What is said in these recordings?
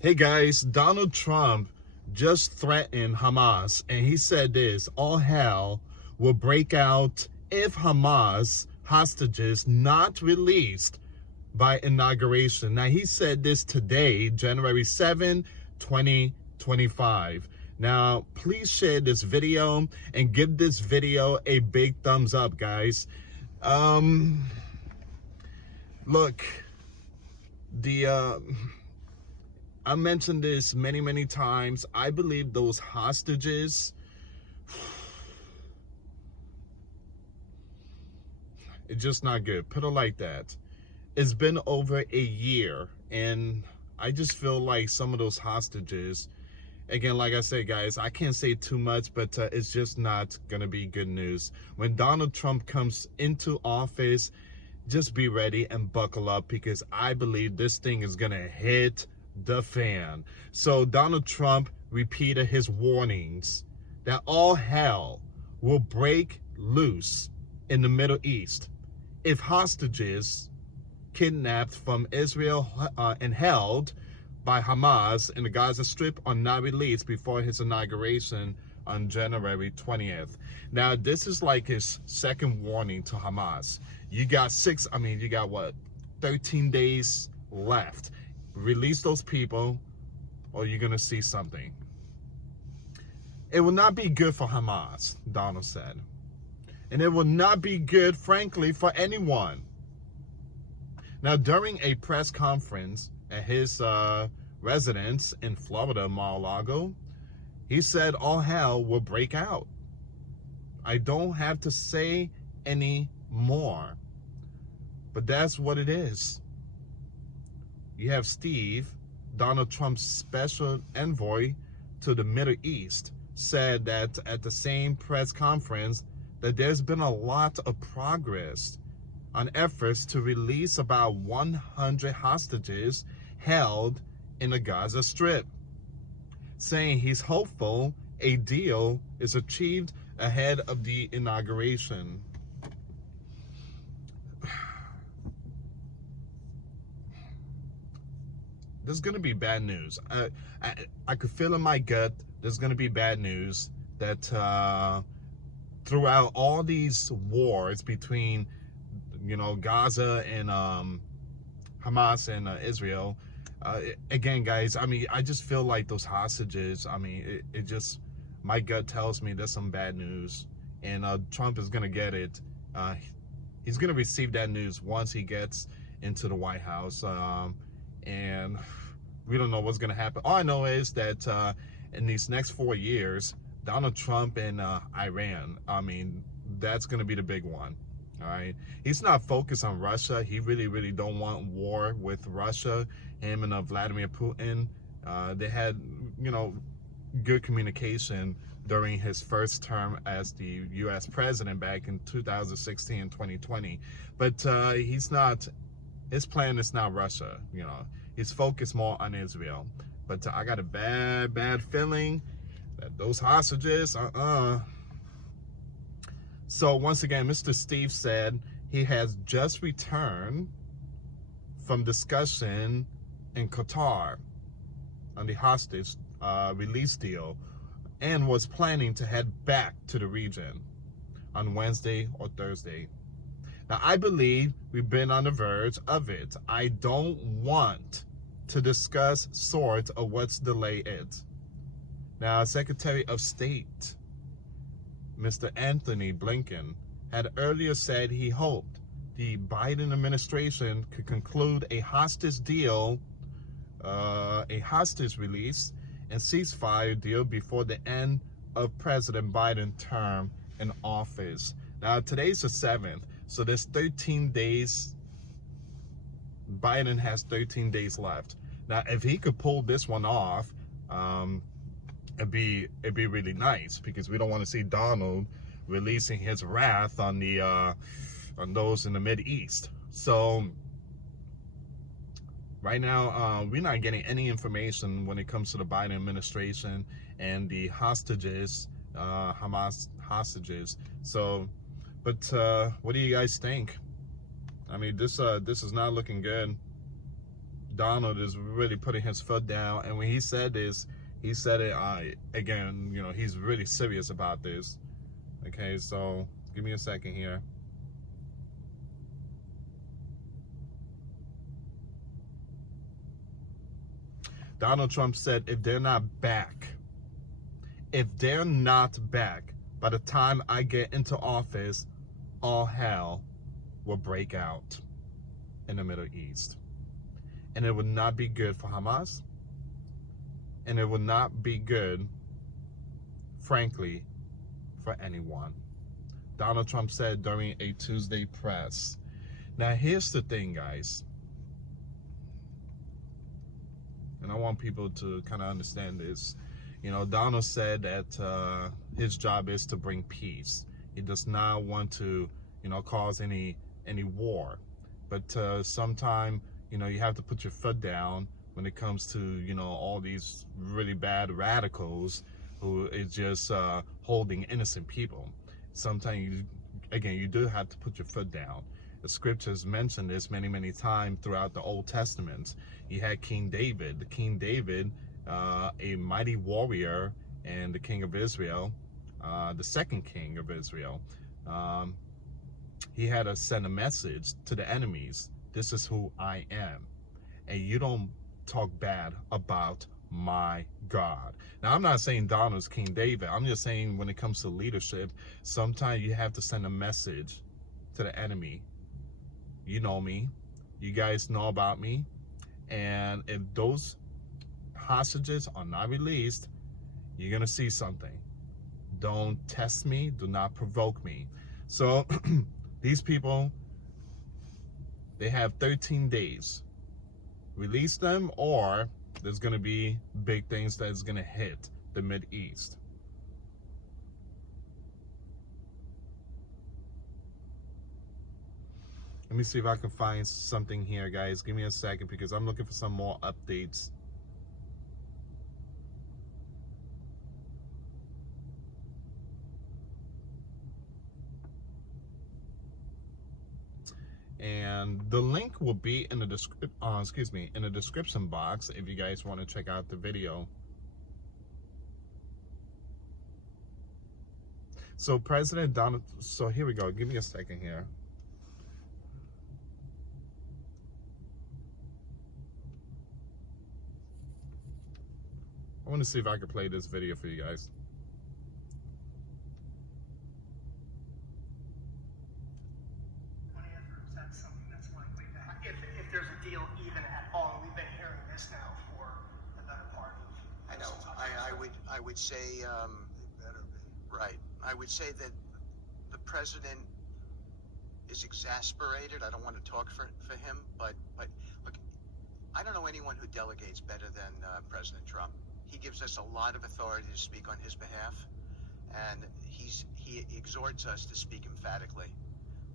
Hey guys, Donald Trump just threatened Hamas, and he said this: all hell will break out if Hamas hostages not released by inauguration. Now, he said this today, January 7, 2025. Now, please share this video and give this video a big thumbs up, guys. Look, I mentioned this many times. I believe those hostages, it's just not good. Put it like that. It's been over a year, and I just feel like some of those hostages, again, like I said, guys, I can't say too much, but it's just not going to be good news. When Donald Trump comes into office, just be ready and buckle up, because I believe this thing is going to hit the fan. So Donald Trump repeated his warnings that all hell will break loose in the Middle East if hostages kidnapped from Israel and held by Hamas in the Gaza Strip are not released before his inauguration on January 20th. Now, this is like his second warning to Hamas. You got 13 days left. Release those people, or you're going to see something. It will not be good for Hamas, Donald said. And it will not be good, frankly, for anyone. Now, during a press conference at his residence in Florida, Mar-a-Lago, he said all hell will break out. I don't have to say any more, but that's what it is. You have Steve, Donald Trump's special envoy to the Middle East, said that at the same press conference that there's been a lot of progress on efforts to release about 100 hostages held in the Gaza Strip, saying he's hopeful a deal is achieved ahead of the inauguration. There's going to be bad news. I could feel in my gut there's going to be bad news, that throughout all these wars between, Gaza and Hamas and Israel, again, guys, I just feel like those hostages, it just, my gut tells me there's some bad news, and Trump is going to get it. He's going to receive that news once he gets into the White House. And we don't know what's going to happen. All I know is that in these next 4 years, Donald Trump and Iran, that's going to be the big one. All right. He's not focused on Russia. He really don't want war with Russia. Him and Vladimir Putin, they had, good communication during his first term as the US president back in 2016 and 2020. But his plan is not Russia. He's focused more on Israel. But I got a bad feeling that those hostages, So once again, Mr. Steve said he has just returned from discussion in Qatar on the hostage release deal, and was planning to head back to the region on Wednesday or Thursday. Now, I believe we've been on the verge of it. I don't want to discuss sort of what's delayed it. Now, Secretary of State, Mr. Anthony Blinken, had earlier said he hoped the Biden administration could conclude a hostage deal, a hostage release and ceasefire deal before the end of President Biden's term in office. Now, today's the 7th, so there's 13 days. Biden has 13 days left. Now, if he could pull this one off, it'd be really nice, because we don't want to see Donald releasing his wrath on those in the Mideast. So right now, we're not getting any information when it comes to the Biden administration and the hostages, Hamas hostages. So, but what do you guys think? This is not looking good. Donald is really putting his foot down, and when he said this, he said it again. You know, he's really serious about this. Okay, so give me a second here. Donald Trump said, if they're not back by the time I get into office, all hell will break out in the Middle East. And it would not be good for Hamas. And it would not be good, frankly, for anyone. Donald Trump said during a Tuesday press. Now, here's the thing, guys. And I want people to kind of understand this. You know, Donald said that his job is to bring peace. He does not want to, you know, cause any war. But sometime, you know, you have to put your foot down when it comes to, you know, all these really bad radicals who is just holding innocent people. Sometimes, you do have to put your foot down. The scriptures mention this many times throughout the Old Testament. You had King David. King David, a mighty warrior and the king of Israel, the second king of Israel. He had to send a message to the enemies. This is who I am. And you don't talk bad about my God. Now, I'm not saying Donald's King David. I'm just saying when it comes to leadership, sometimes you have to send a message to the enemy. You know me. You guys know about me. And if those hostages are not released, you're going to see something. Don't test me. Do not provoke me. So these people, they have 13 days. Release them, or there's going to be big things that's going to hit the Mideast. Let me see if I can find something here, guys. Give me a second, because I'm looking for some more updates. And the link will be in the description box if you guys want to check out the video. So President Donald, so here we go. Give me a second here. I want to see if I can play this video for you guys. If there's a deal even at all, we've been hearing this now for the better part of. I know. I would say better be right. I would say that the president is exasperated. I don't want to talk for him, but look, I don't know anyone who delegates better than President Trump. He gives us a lot of authority to speak on his behalf, and he exhorts us to speak emphatically.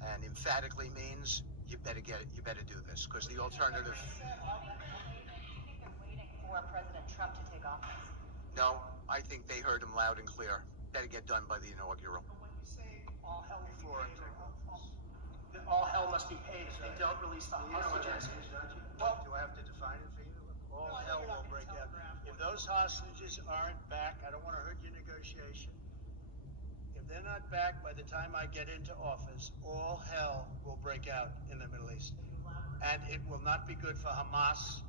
And emphatically means you better get it. You better do this, because the alternative. Do you think they're waiting for President Trump to take office? No, I think they heard him loud and clear. Better get done by the inaugural. But when you say all hell will be paid, all hell must be paid if they don't release the hostages. Well, do I have to define it for you? All hell will break out. If those hostages aren't back, I don't want to hurt your negotiation. If they're not back by the time I get into office, all hell will break out in the Middle East. And it will not be good for Hamas,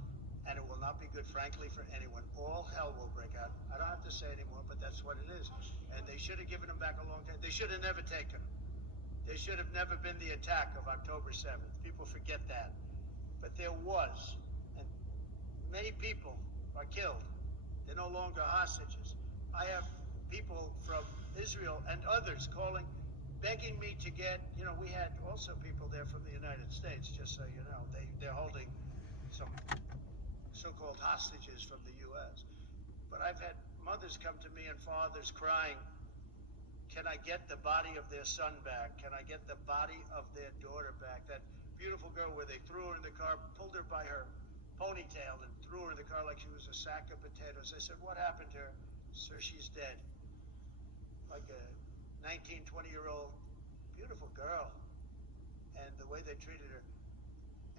and it will not be good, frankly, for anyone. All hell will break out. I don't have to say anymore, but that's what it is. And they should have given them back a long time. They should have never taken them. There should have never been the attack of October 7th. People forget that. But there was. And many people are killed. They're no longer hostages. I have people from Israel and others calling, begging me to get, we had also people there from the United States, just so you know. They're holding some so-called hostages from the U.S. But I've had mothers come to me and fathers crying, can I get the body of their son back? Can I get the body of their daughter back? That beautiful girl where they threw her in the car, pulled her by her ponytail and threw her in the car like she was a sack of potatoes. I said, what happened to her? Sir, she's dead. Like a 19, 20-year-old beautiful girl. And the way they treated her.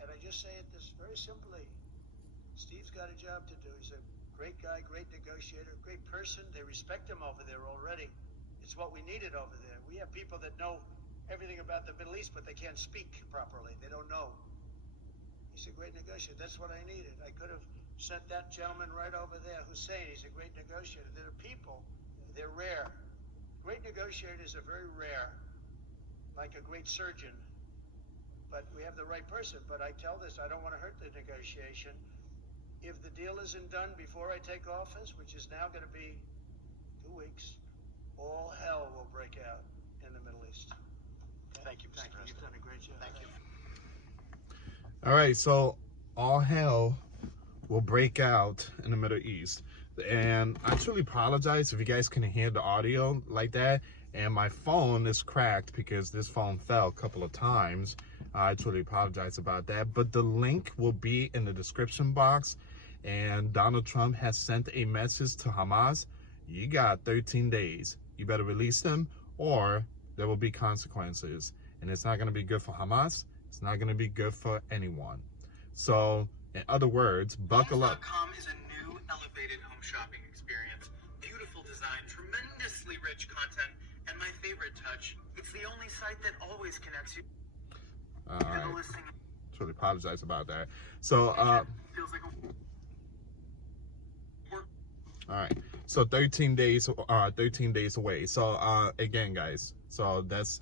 And I just say it this very simply. Steve's got a job to do. He's a great guy, great negotiator, great person. They respect him over there already. It's what we needed over there. We have people that know everything about the Middle East, but they can't speak properly. They don't know. He's a great negotiator. That's what I needed. I could have sent that gentleman right over there, Hussein. He's a great negotiator. There are people. They're rare. Great negotiators are very rare, like a great surgeon. But we have the right person. But I tell this, I don't want to hurt the negotiation. If the deal isn't done before I take office, which is now going to be 2 weeks, all hell will break out in the Middle East. Okay? Thank you, Mr. President. You've done a great job. Thank you. All right, so all hell will break out in the Middle East. And I truly apologize if you guys can hear the audio like that. And my phone is cracked because this phone fell a couple of times. I truly apologize about that. But the link will be in the description box. And Donald Trump has sent a message to Hamas. You got 13 days. You better release them or there will be consequences. And it's not going to be good for Hamas. It's not going to be good for anyone. So, in other words, buckle up. Homes.com is a new elevated home shopping experience. Beautiful design, tremendously rich content, and my favorite touch, it's the only site that always connects you All to the right. listing. Truly apologize about that. So, Feels like a all right. So 13 days away. So again, guys. So that's,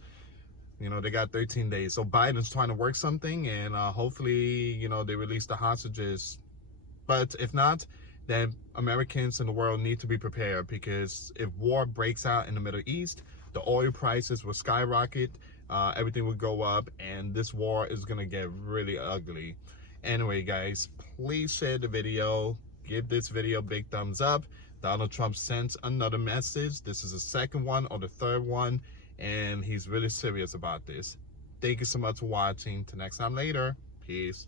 you know, they got 13 days. So Biden's trying to work something, and hopefully, you know, they release the hostages. But if not, then Americans in the world need to be prepared, because if war breaks out in the Middle East, the oil prices will skyrocket, everything will go up, and this war is gonna get really ugly. Anyway, guys, please share the video. Give this video a big thumbs up. Donald Trump sent another message. This is the second one or the third one, and he's really serious about this. Thank you so much for watching. Till next time later. Peace.